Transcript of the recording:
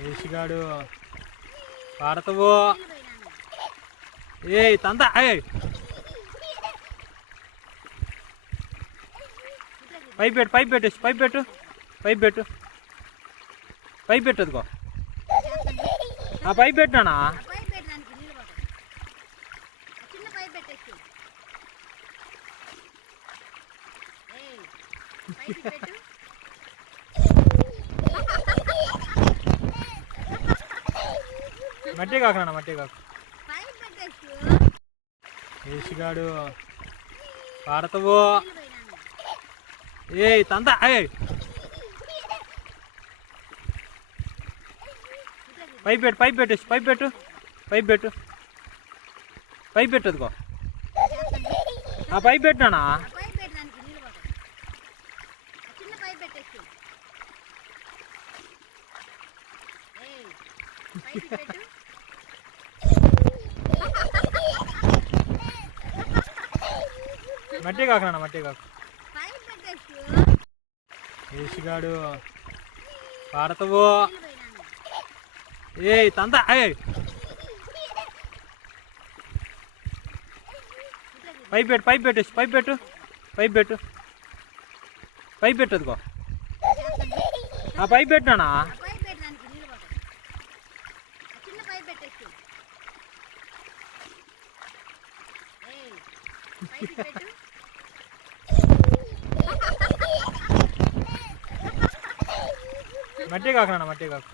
ఏసిగాడు పాడతావు. ఏ తంత pipe పెట్టు pipe పెట్టు pipe పెట్టు పైప్ పెట్టు పైప్ పెట్టదుకో. ఆ పైప్ పెట్టినానా? మట్టి కాకనా మట్టి కాకు. ఏసిగాడు పాడతావు. ఏ తంత పైప్ పెట్టు పైప్ పెట్టు పైప్ పెట్టు పైప్ పెట్టు పైప్ పెట్టదుకో. ఆ పైప్ పెట్టినానా? మట్టి కాకనా మట్టి కాకు. ఏసిగాడు పాడతావు. ఏ తంత పైప్ పెట్టు పైప్ పెట్టు పైప్ పెట్టు పైప్ పెట్టు పైప్ పెట్టదుకో. ఆ పైప్ పెట్టినానా? మట్టి కాకనా మట్టి కాకు.